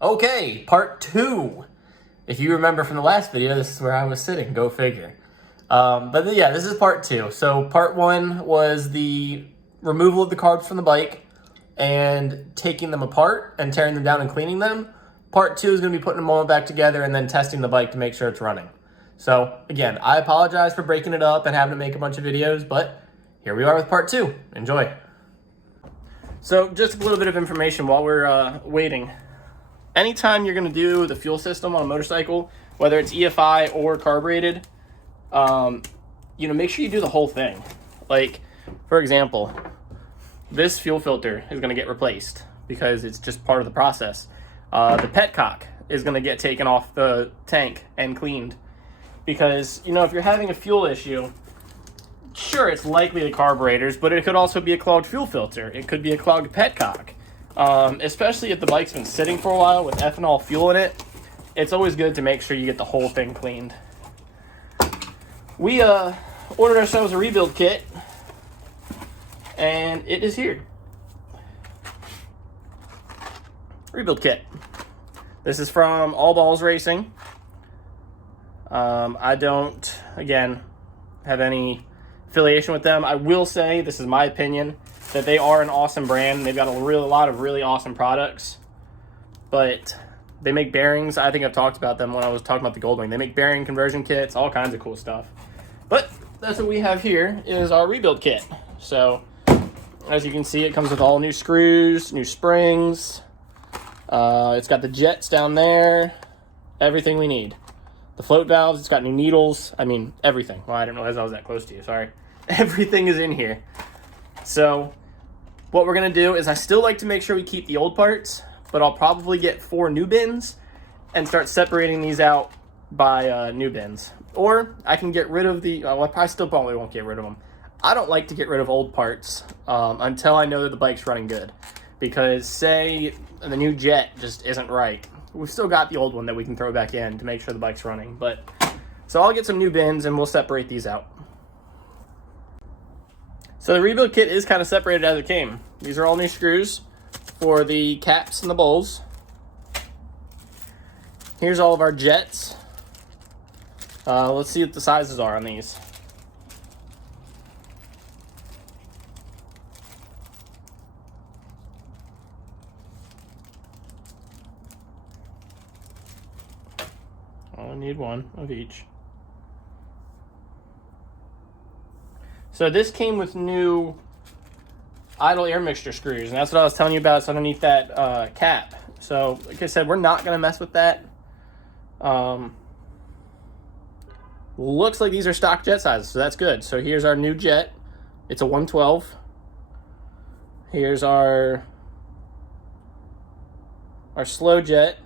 Okay, part 2. If you remember from the last video, this is where I was sitting. Go figure. But yeah, this is part 2. So part 1 was the removal of the carbs from the bike and taking them apart and tearing them down and cleaning them. Part 2 is going to be putting them all back together and then testing the bike to make sure it's running. So again, I apologize for breaking it up and having to make a bunch of videos, but here we are with part 2. Enjoy. So just a little bit of information while we're waiting. Anytime you're going to do the fuel system on a motorcycle, whether it's EFI or carbureted, make sure you do the whole thing. Like, for example, this fuel filter is going to get replaced because it's just part of the process. The petcock is going to get taken off the tank and cleaned because, if you're having a fuel issue, sure, it's likely the carburetors, but it could also be a clogged fuel filter. It could be a clogged petcock. Especially if the bike's been sitting for a while with ethanol fuel in it, it's always good to make sure you get the whole thing cleaned. We ordered ourselves a rebuild kit, and it is here. Rebuild kit. This is from All Balls Racing. I don't, again, have any affiliation with them. I will say, this is my opinion, that they are an awesome brand. They've got a lot of really awesome products, but they make bearings. I think I've talked about them when I was talking about the Goldwing. They make bearing conversion kits, all kinds of cool stuff. But that's what we have here is our rebuild kit. So as you can see, it comes with all new screws, new springs. It's got the jets down there, everything we need. The float valves, it's got new needles. I mean, everything. Well, I didn't realize I was that close to you, sorry. Everything is in here. So what we're going to do is I still like to make sure we keep the old parts, but I'll probably get 4 new bins and start separating these out by new bins. Or I can get rid of I still probably won't get rid of them. I don't like to get rid of old parts until I know that the bike's running good. Because say the new jet just isn't right. We've still got the old one that we can throw back in to make sure the bike's running. So I'll get some new bins and we'll separate these out. So the rebuild kit is kind of separated as it came. These are all new screws for the caps and the bowls. Here's all of our jets. Let's see what the sizes are on these. I only need one of each. So this came with new idle air mixture screws, and that's what I was telling you about. It's underneath that cap. So like I said, we're not going to mess with that. Looks like these are stock jet sizes, so that's good. So here's our new jet. It's a 112. Here's our slow jet.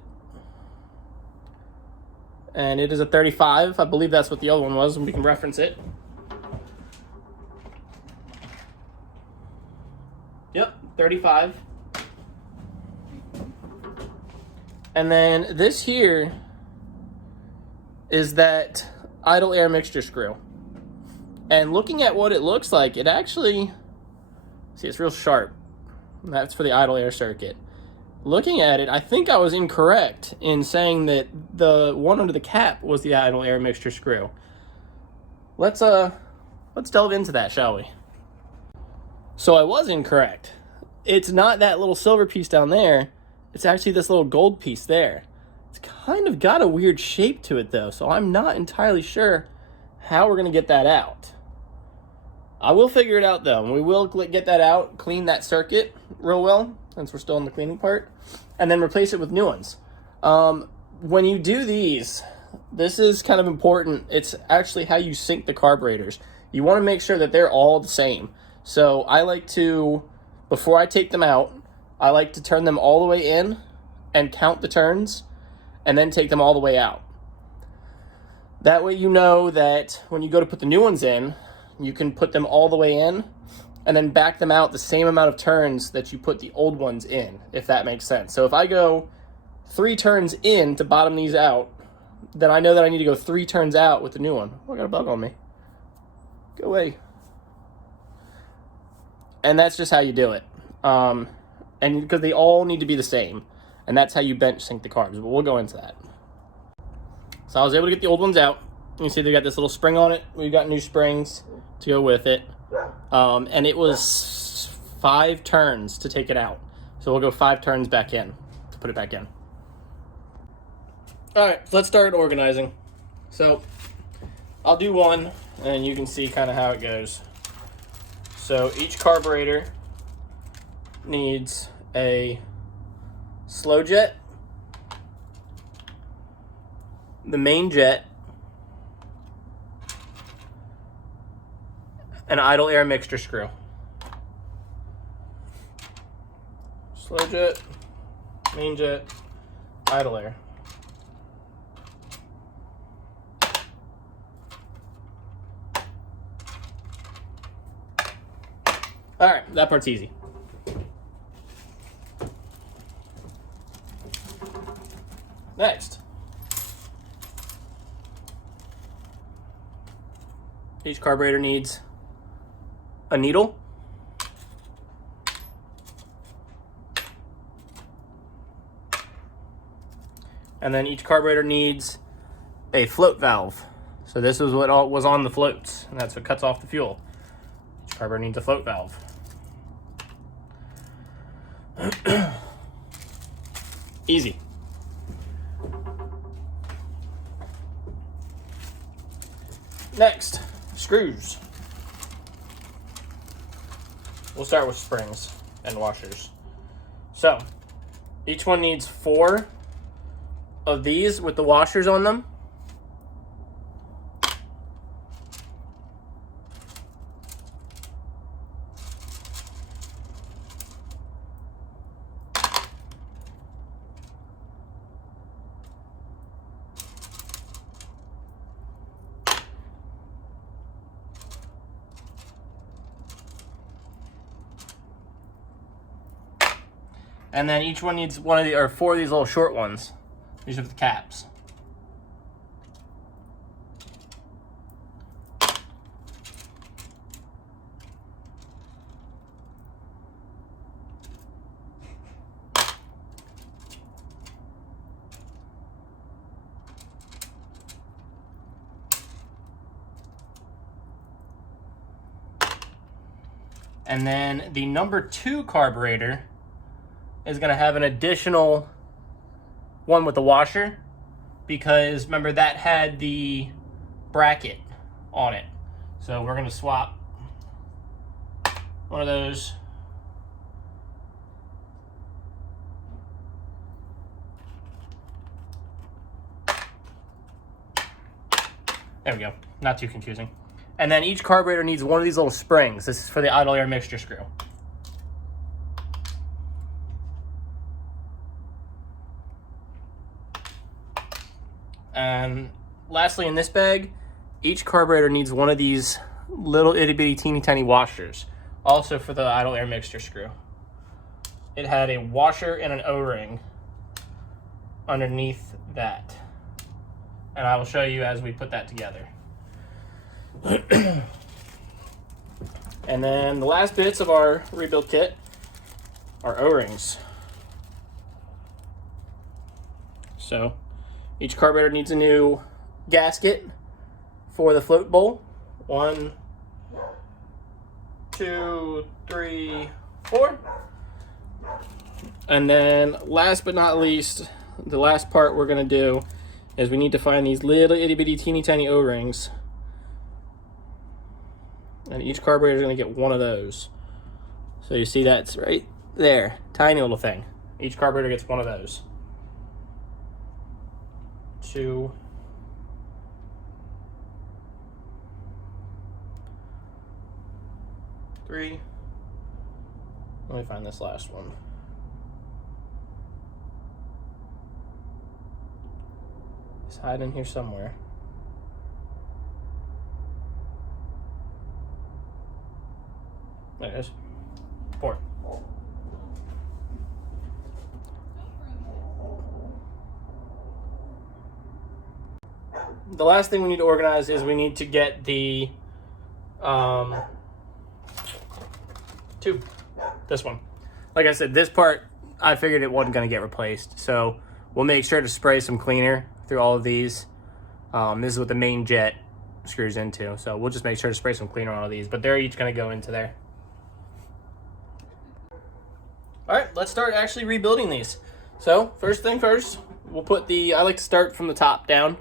And it is a 35. I believe that's what the other one was, and we can reference it. Yep, 35. And then this here is that idle air mixture screw. And looking at what it looks like, it actually, see, it's real sharp. That's for the idle air circuit. Looking at it, I think I was incorrect in saying that the one under the cap was the idle air mixture screw. Let's delve into that, shall we? So I was incorrect. It's not that little silver piece down there. It's actually this little gold piece there. It's kind of got a weird shape to it though, so I'm not entirely sure how we're gonna get that out. I will figure it out though, and we will get that out, clean that circuit real well, since we're still in the cleaning part, and then replace it with new ones. When you do these, this is kind of important. It's actually how you sync the carburetors. You wanna make sure that they're all the same. So I like to, before I take them out, I like to turn them all the way in and count the turns and then take them all the way out. That way you know that when you go to put the new ones in, you can put them all the way in and then back them out the same amount of turns that you put the old ones in, if that makes sense. So if I go 3 turns in to bottom these out, then I know that I need to go 3 turns out with the new one. Oh, I got a bug on me. Go away. And that's just how you do it. And because they all need to be the same. and that's how you bench sink the carbs, but we'll go into that. So I was able to get the old ones out. You see they got this little spring on it. We've got new springs to go with it. And it was 5 turns to take it out. So we'll go 5 turns back in to put it back in. All right, so let's start organizing. So I'll do one, and you can see kind of how it goes. So each carburetor needs a slow jet, the main jet, an idle air mixture screw. Slow jet, main jet, idle air. All right, that part's easy. Next, each carburetor needs a needle, and then each carburetor needs a float valve. So this is what was on the floats, and that's what cuts off the fuel. Each carburetor needs a float valve. Easy. Next, screws. We'll start with springs and washers. So, each one needs 4 of these with the washers on them. And then each one needs 4 of these little short ones. These are the caps. And then the number 2 carburetor is going to have an additional one with the washer, because remember that had the bracket on it. So we're going to swap one of those. There we go. Not too confusing. And then each carburetor needs one of these little springs. This is for the idle air mixture screw. And lastly, in this bag, each carburetor needs one of these little itty bitty teeny tiny washers, also for the idle air mixture screw. It had a washer and an O-ring underneath that, and I will show you as we put that together. And then the last bits of our rebuild kit are O-rings. So each carburetor needs a new gasket for the float bowl. 1, 2, 3, 4. And then last but not least, the last part we're going to do is we need to find these little itty bitty teeny tiny O-rings. And each carburetor is going to get one of those. So you see that's right there, tiny little thing. Each carburetor gets one of those. 2, 3. Let me find this last one. It's hiding in here somewhere. There it is. 4. The last thing we need to organize is we need to get the tube. This one. Like I said, this part I figured it wasn't going to get replaced. So we'll make sure to spray some cleaner through all of these. This is what the main jet screws into. So we'll just make sure to spray some cleaner on all of these, but they're each going to go into there. All right, let's start actually rebuilding these. So first thing first, we'll put I like to start from the top down.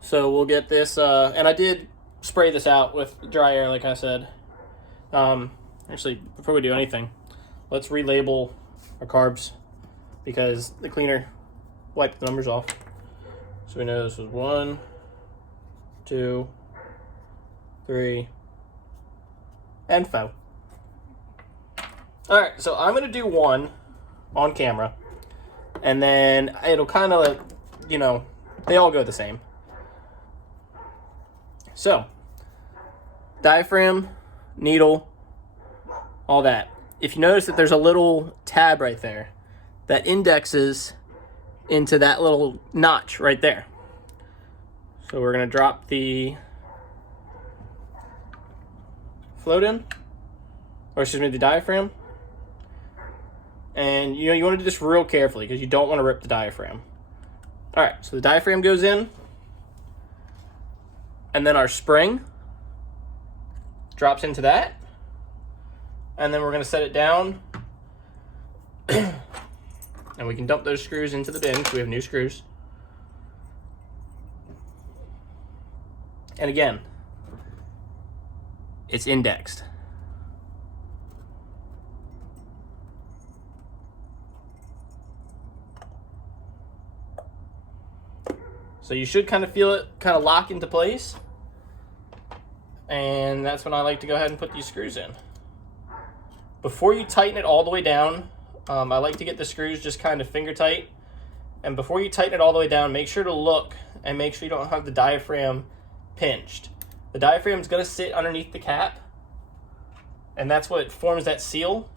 So we'll get this, and I did spray this out with dry air, like I said. Actually, before we do anything, let's relabel our carbs because the cleaner wiped the numbers off. So we know this was 1, 2, 3, and 4. All right, so I'm gonna do 1 on camera, and then it'll kind of, you know, they all go the same. So, diaphragm, needle, all that. If you notice that there's a little tab right there that indexes into that little notch right there. So we're gonna drop the float in, or excuse me, the diaphragm. And you know, you want to do this real carefully because you don't want to rip the diaphragm. All right, so the diaphragm goes in, and then our spring drops into that, and then we're going to set it down, and we can dump those screws into the bin because we have new screws. And again, it's indexed. So you should kind of feel it kind of lock into place. And that's when I like to go ahead and put these screws in. Before you tighten it all the way down, I like to get the screws just kind of finger tight. And before you tighten it all the way down, make sure to look and make sure you don't have the diaphragm pinched. The diaphragm is going to sit underneath the cap, and that's what forms that seal.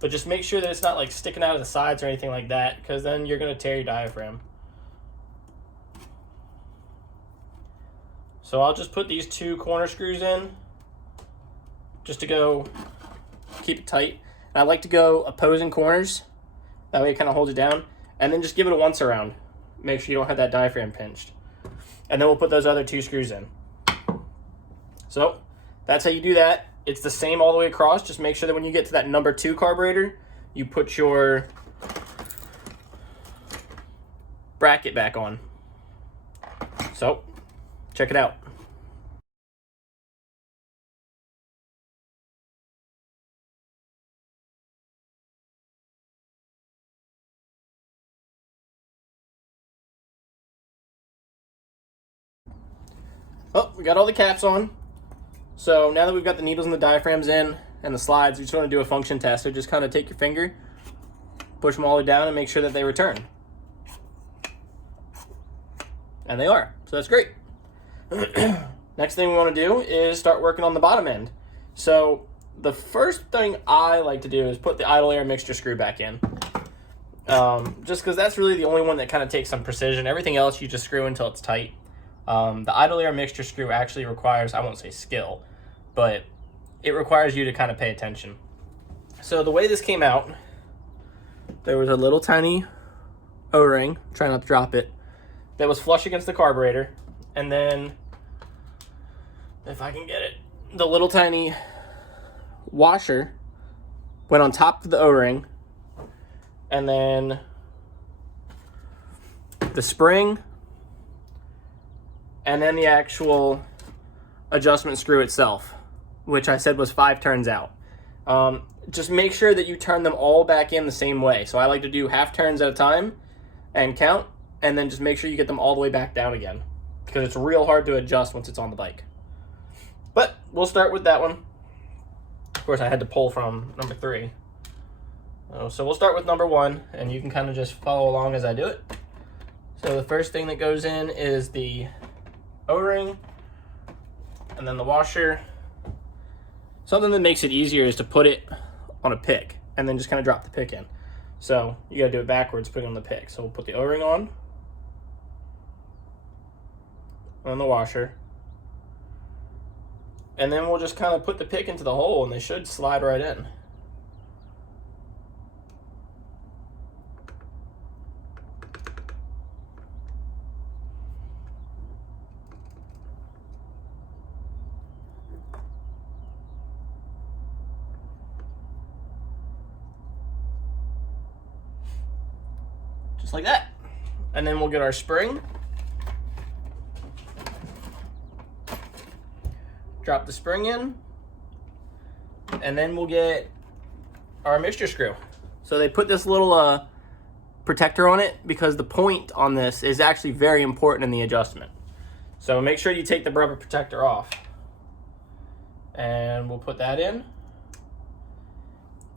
But just make sure that it's not like sticking out of the sides or anything like that, because then you're going to tear your diaphragm. So I'll just put these 2 corner screws in just to go keep it tight. And I like to go opposing corners. That way it kind of holds it down. And then just give it a once around. Make sure you don't have that diaphragm pinched. And then we'll put those other 2 screws in. So that's how you do that. It's the same all the way across. Just make sure that when you get to that number 2 carburetor, you put your bracket back on. So check it out. Oh, we got all the caps on. So now that we've got the needles and the diaphragms in and the slides, we just want to do a function test. So just kind of take your finger, push them all the way down and make sure that they return. And they are, so that's great. Next thing we want to do is start working on the bottom end. So the first thing I like to do is put the idle air mixture screw back in. Just because that's really the only one that kind of takes some precision. Everything else you just screw until it's tight. The idle air mixture screw actually requires, I won't say skill, but it requires you to kind of pay attention. So the way this came out, there was a little tiny O-ring, try not to drop it, that was flush against the carburetor. And then, if I can get it, the little tiny washer went on top of the O-ring. And then the spring, and then the actual adjustment screw itself, which I said was 5 turns out. Just make sure that you turn them all back in the same way. So I like to do half turns at a time and count, and then just make sure you get them all the way back down again, because it's real hard to adjust once it's on the bike. But we'll start with that one. Of course, I had to pull from number 3. So we'll start with number 1, and you can kind of just follow along as I do it. So the first thing that goes in is the O-ring, and then the washer. Something that makes it easier is to put it on a pick, and then just kind of drop the pick in. So you gotta do it backwards, put it on the pick. So we'll put the O-ring on the washer, and then we'll just kind of put the pick into the hole, and they should slide right in. just like that. And then we'll get our spring. Drop the spring in. And then we'll get our mixture screw. So they put this little protector on it because the point on this is actually very important in the adjustment. So make sure you take the rubber protector off. And we'll put that in.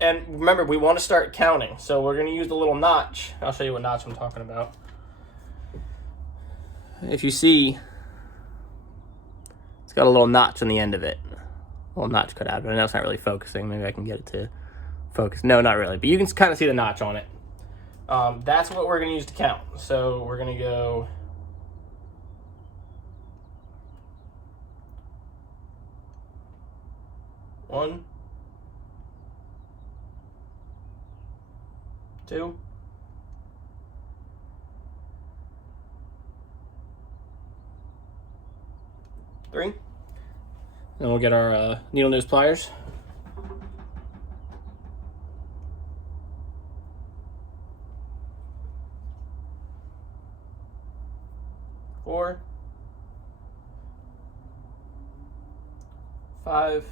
And remember, we want to start counting. So we're going to use the little notch. I'll show you what notch I'm talking about. If you see, it's got a little notch on the end of it. A little notch cut out, but I know it's not really focusing. Maybe I can get it to focus. No, not really, but you can kind of see the notch on it. That's what we're going to use to count. So we're going to go 1, 2, 3. Then we'll get our needle nose pliers. 4, 5,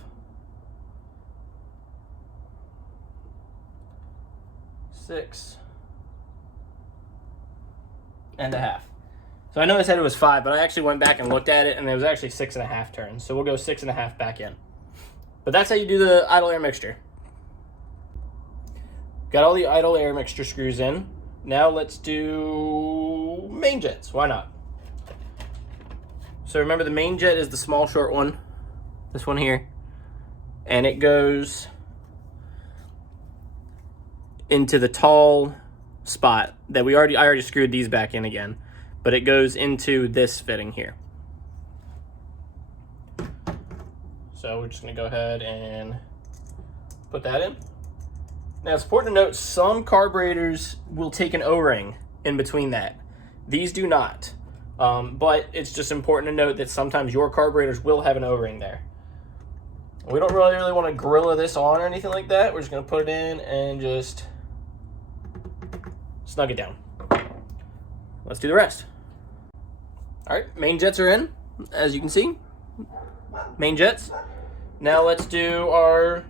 6 and a half. So I know I said it was 5, but I actually went back and looked at it, and it was actually 6.5 turns. So we'll go 6.5 back in. But that's how you do the idle air mixture. Got all the idle air mixture screws in. Now let's do main jets. Why not? So remember, the main jet is the small short one. This one here. And it goes into the tall spot that I already screwed these back in again. But it goes into this fitting here. So we're just going to go ahead and put that in. Now it's important to note, some carburetors will take an O-ring in between that. These do not. But it's just important to note that sometimes your carburetors will have an O-ring there. We don't really want to Gorilla this on or anything like that. We're just going to put it in and just snug it down. Let's do the rest. All right, main jets are in, as you can see. Main jets. Now let's do our,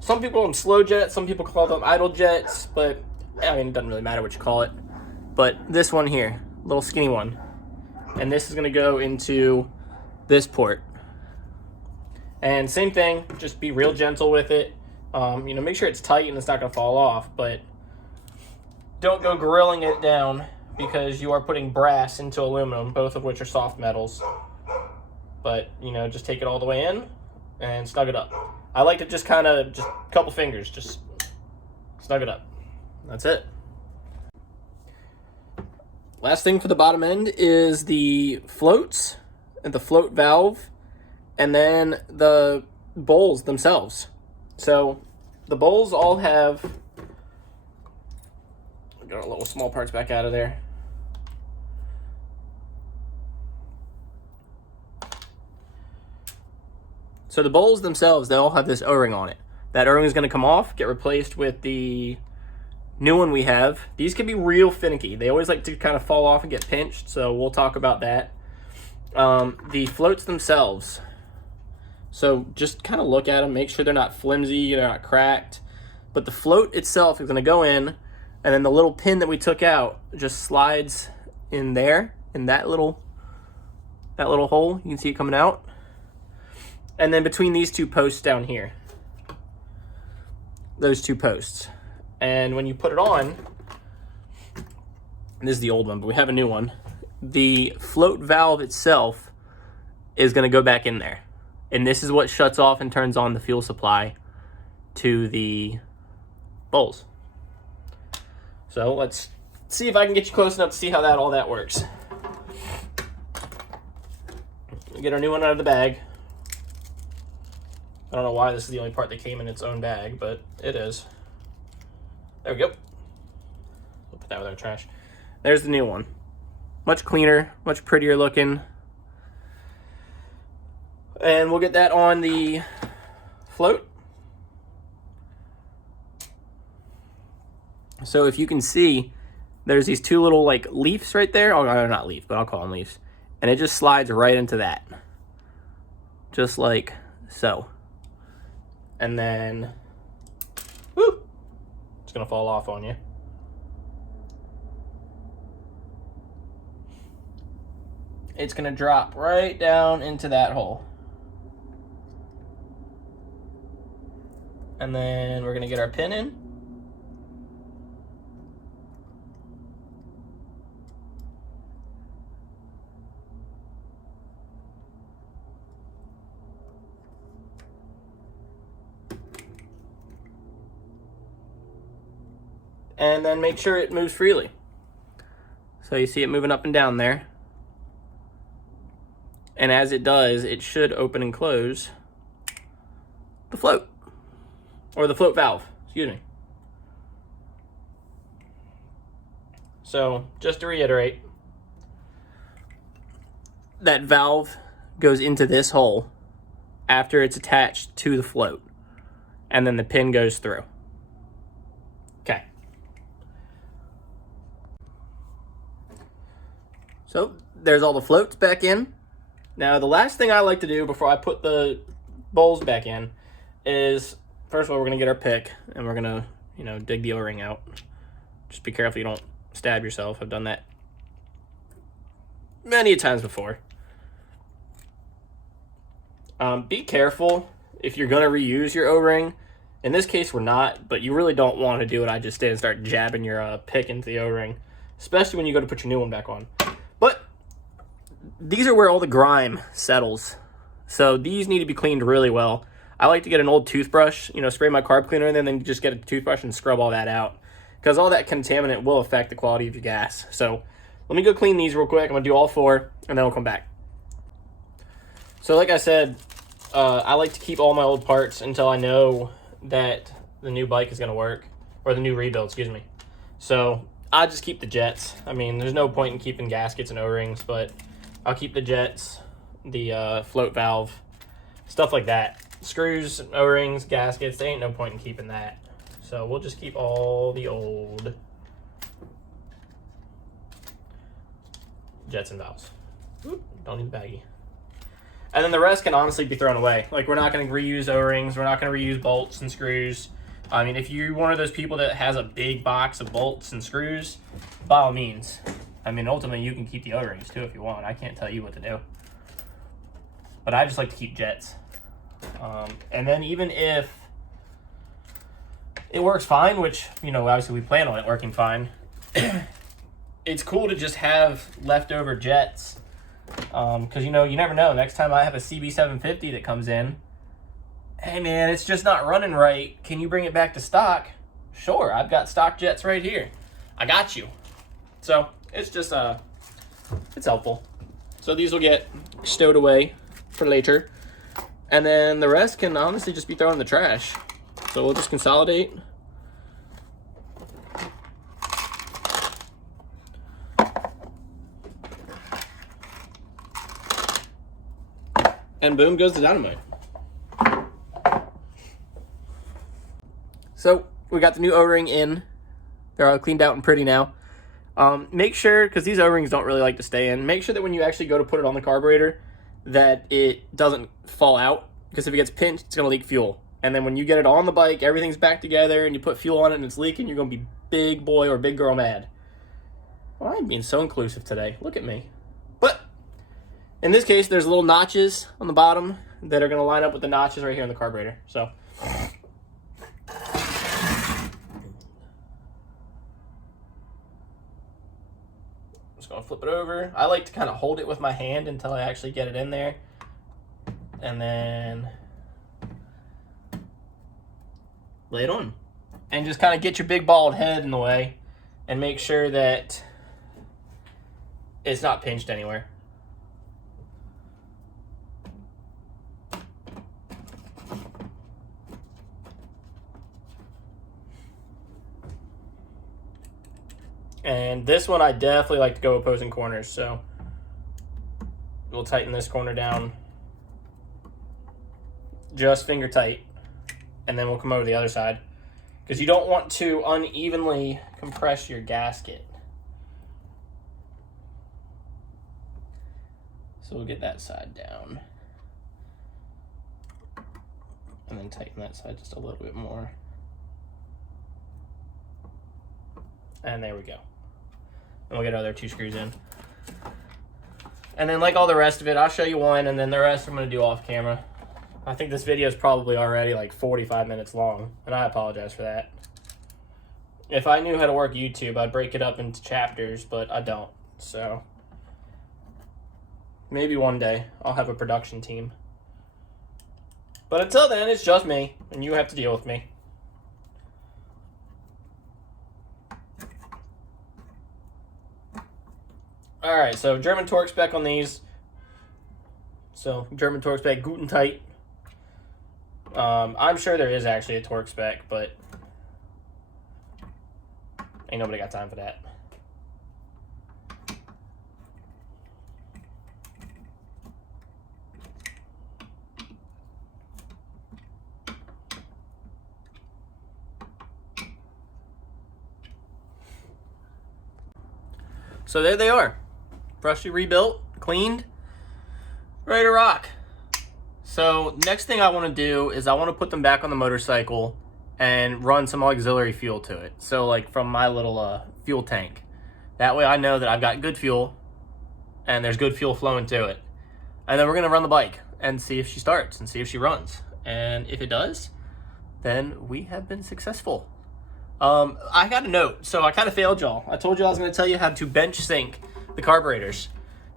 some people call them slow jets, some people call them idle jets, but I mean, it doesn't really matter what you call it. But this one here, little skinny one, and this is gonna go into this port. And same thing, just be real gentle with it. You know, make sure it's tight and it's not gonna fall off, but don't go grilling it down, because you are putting brass into aluminum, both of which are soft metals. But, you know, just take it all the way in and snug it up. I like to just kind of, just a couple fingers, just snug it up. That's it. Last thing for the bottom end is the floats and the float valve, and then the bowls themselves. So the bowls all have, got our little small parts back out of there. So the bowls themselves, they all have this O-ring on it. That O-ring is going to come off, get replaced with the new one we have. These can be real finicky. They always like to kind of fall off and get pinched, so we'll talk about that. The floats themselves. So just kind of look at them, make sure they're not flimsy, they're not cracked. But the float itself is going to go in, and then the little pin that we took out just slides in there, in that little hole. You can see it coming out. And then between these two posts down here, those two posts. And when you put it on, this is the old one, but we have a new one. The float valve itself is going to go back in there. And this is what shuts off and turns on the fuel supply to the bowls. So let's see if I can get you close enough to see how all that works. We get our new one out of the bag. I don't know why this is the only part that came in its own bag, but it is. There we go. We'll put that with our trash. There's the new one. Much cleaner, much prettier looking. And we'll get that on the float. So if you can see, there's these two little like leaves right there. Oh, no, not leaf, but I'll call them leaves. And it just slides right into that. Just like so. And then, whoo, it's gonna fall off on you. It's gonna drop right down into that hole. And then we're gonna get our pin in. And then make sure it moves freely. So you see it moving up and down there. And as it does, it should open and close the float. Or the float valve, excuse me. So, just to reiterate, that valve goes into this hole after it's attached to the float. And then the pin goes through. Okay. So, there's all the floats back in. Now, the last thing I like to do before I put the bowls back in is, first of all, we're going to get our pick, and we're going to, dig the O-ring out. Just be careful you don't stab yourself. I've done that many times before. Be careful if you're going to reuse your O-ring. In this case, we're not, but you really don't want to do what I just did and start jabbing your pick into the O-ring, especially when you go to put your new one back on. But these are where all the grime settles. So these need to be cleaned really well. I like to get an old toothbrush, spray my carb cleaner in, and then just get a toothbrush and scrub all that out. Because all that contaminant will affect the quality of your gas. So let me go clean these real quick. I'm going to do all 4, and then we'll come back. So like I said, I like to keep all my old parts until I know that the new bike is going to work. Or the new rebuild, excuse me. So I just keep the jets. I mean, there's no point in keeping gaskets and O-rings, but I'll keep the jets, the float valve, stuff like that. Screws, O-rings, gaskets, there ain't no point in keeping that. So we'll just keep all the old jets and valves. Oop, don't need the baggie. And then the rest can honestly be thrown away. Like, we're not going to reuse O-rings. We're not going to reuse bolts and screws. I mean, if you're one of those people that has a big box of bolts and screws, by all means. I mean, ultimately, you can keep the O-rings, too, if you want. I can't tell you what to do. But I just like to keep jets. And then even if it works fine, which, obviously we plan on it working fine, it's cool to just have leftover jets. Because, you never know. Next time I have a CB750 that comes in, hey, man, it's just not running right. Can you bring it back to stock? Sure, I've got stock jets right here. I got you. So it's just, it's helpful. So these will get stowed away for later. And then the rest can honestly just be thrown in the trash. So we'll just consolidate. And boom goes the dynamite. So we got the new O-ring in. They're all cleaned out and pretty now. Make sure, because these O-rings don't really like to stay in, make sure that when you actually go to put it on the carburetor, that it doesn't fall out, because if it gets pinched, it's going to leak fuel. And then when you get it on the bike, everything's back together, and you put fuel on it and it's leaking, you're going to be big boy or big girl mad. Well, I'm being so inclusive today. Look at me. But in this case, there's little notches on the bottom that are going to line up with the notches right here in the carburetor. So just going to flip it over. I like to kind of hold it with my hand until I actually get it in there. And then lay it on. And just kind of get your big bald head in the way and make sure that it's not pinched anywhere. And this one I definitely like to go opposing corners, so we'll tighten this corner down just finger tight, and then we'll come over the other side, because you don't want to unevenly compress your gasket. So we'll get that side down. And then tighten that side just a little bit more. And there we go. And we'll get our other 2 screws in. And then like all the rest of it, I'll show you one, and then the rest I'm gonna do off camera. I think this video is probably already like 45 minutes long, and I apologize for that. If I knew how to work YouTube, I'd break it up into chapters, but I don't. So maybe one day I'll have a production team. But until then, it's just me, and you have to deal with me. Alright, so German torque spec on these. So, German torque spec, Guten tight. I'm sure there is actually a torque spec, but ain't nobody got time for that. So there they are. Freshly rebuilt, cleaned, ready to rock. So next thing I want to do is I want to put them back on the motorcycle and run some auxiliary fuel to it. So like from my little fuel tank. That way I know that I've got good fuel and there's good fuel flowing to it. And then we're going to run the bike and see if she starts and see if she runs. And if it does, then we have been successful. I got a note, so I kind of failed y'all. I told you I was going to tell you how to bench sync the carburetors.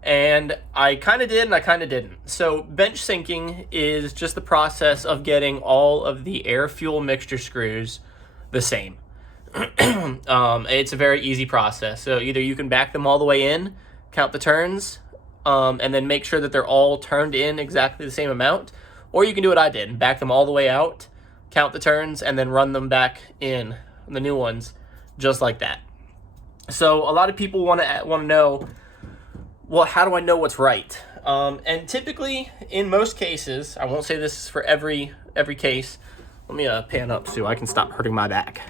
And I kind of did and I kind of didn't. So bench syncing is just the process of getting all of the air-fuel mixture screws the same. It's a very easy process. So either you can back them all the way in, count the turns, and then make sure that they're all turned in exactly the same amount. Or you can do what I did and back them all the way out, count the turns, and then run them back in, the new ones, just like that. So a lot of people want to know, well, how do I know what's right? And typically, in most cases, I won't say this is for every case. Let me pan up so I can stop hurting my back.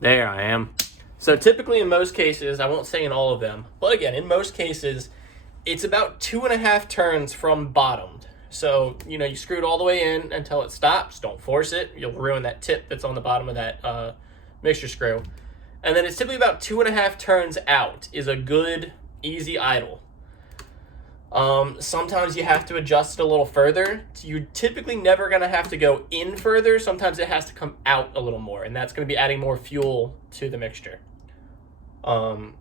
There I am. So typically in most cases, I won't say in all of them, but again, in most cases, it's about 2.5 turns from bottomed. So, you know, you screw it all the way in until it stops. Don't force it. You'll ruin that tip that's on the bottom of that mixture screw. And then it's typically about 2.5 turns out is a good, easy idle. Sometimes you have to adjust it a little further. You're typically never going to have to go in further. Sometimes it has to come out a little more, and that's going to be adding more fuel to the mixture. And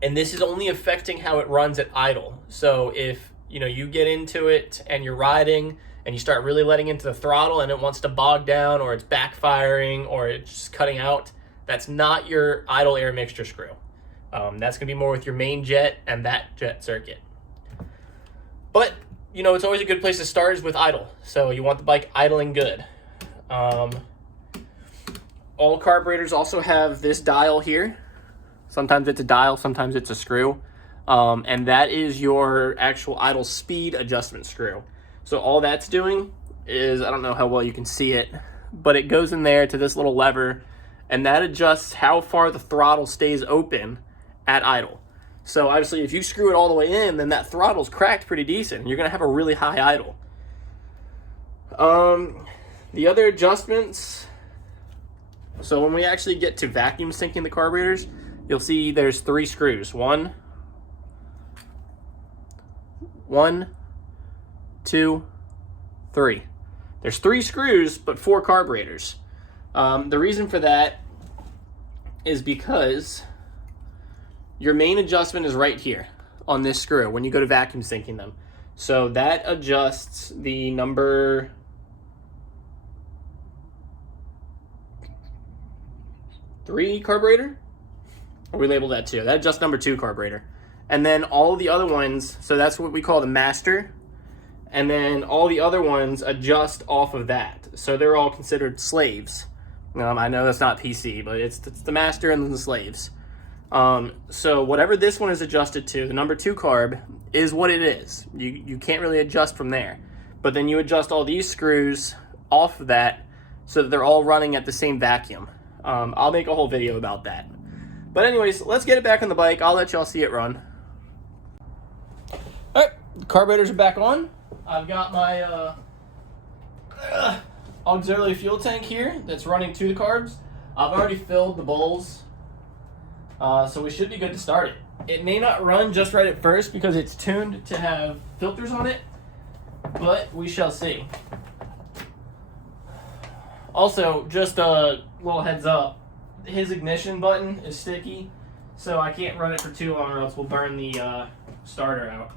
this is only affecting how it runs at idle. So if you get into it and you're riding and you start really letting into the throttle and it wants to bog down, or it's backfiring, or it's just cutting out, that's not your idle air mixture screw. That's going to be more with your main jet and that jet circuit. But, it's always a good place to start is with idle. So you want the bike idling good. All carburetors also have this dial here. Sometimes it's a dial, sometimes it's a screw. And that is your actual idle speed adjustment screw. So all that's doing is, I don't know how well you can see it, but it goes in there to this little lever, and that adjusts how far the throttle stays open at idle. So obviously if you screw it all the way in, then that throttle's cracked pretty decent. You're going to have a really high idle. The other adjustments, so when we actually get to vacuum syncing the carburetors, you'll see there's 3 screws. One, 2, 3. There's 3 screws, but 4 carburetors. The reason for that is because your main adjustment is right here on this screw when you go to vacuum syncing them. So that adjusts the number 3 carburetor, or we labeled that 2. That adjusts number 2 carburetor. And then all the other ones, so that's what we call the master. And then all the other ones adjust off of that. So they're all considered slaves. I know that's not PC, but it's the master and then the slaves. So whatever this one is adjusted to, the number 2 carb, is what it is. You can't really adjust from there. But then you adjust all these screws off of that so that they're all running at the same vacuum. I'll make a whole video about that. But anyways, let's get it back on the bike. I'll let y'all see it run. All right, the carburetors are back on. I've got my auxiliary fuel tank here that's running to the carbs. I've already filled the bowls, so we should be good to start it. It may not run just right at first because it's tuned to have filters on it, but we shall see. Also, just a little heads up, his ignition button is sticky, so I can't run it for too long or else we'll burn the starter out.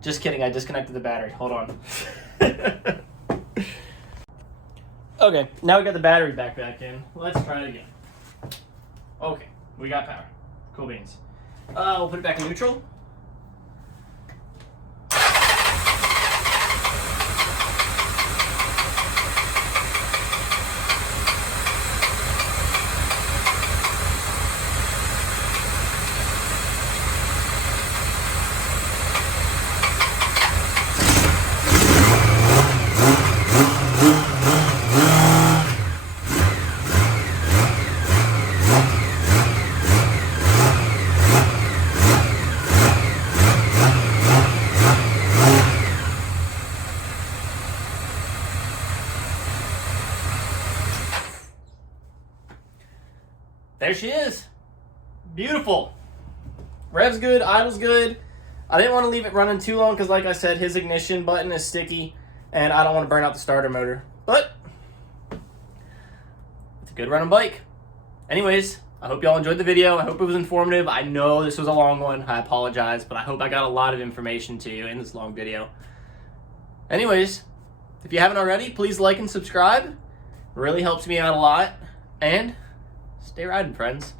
Just kidding, I disconnected the battery. Hold on. Okay, now we got the battery back in. Let's try it again. Okay, we got power. Cool beans. We'll put it back in neutral. There she is. Beautiful. Rev's good, idle's good. I didn't want to leave it running too long because, like I said, his ignition button is sticky and I don't want to burn out the starter motor. But it's a good running bike. Anyways, I hope y'all enjoyed the video. I hope it was informative. I know this was a long one. I apologize, but I hope I got a lot of information to you in this long video. Anyways, if you haven't already, please like and subscribe. It really helps me out a lot. And stay riding, friends.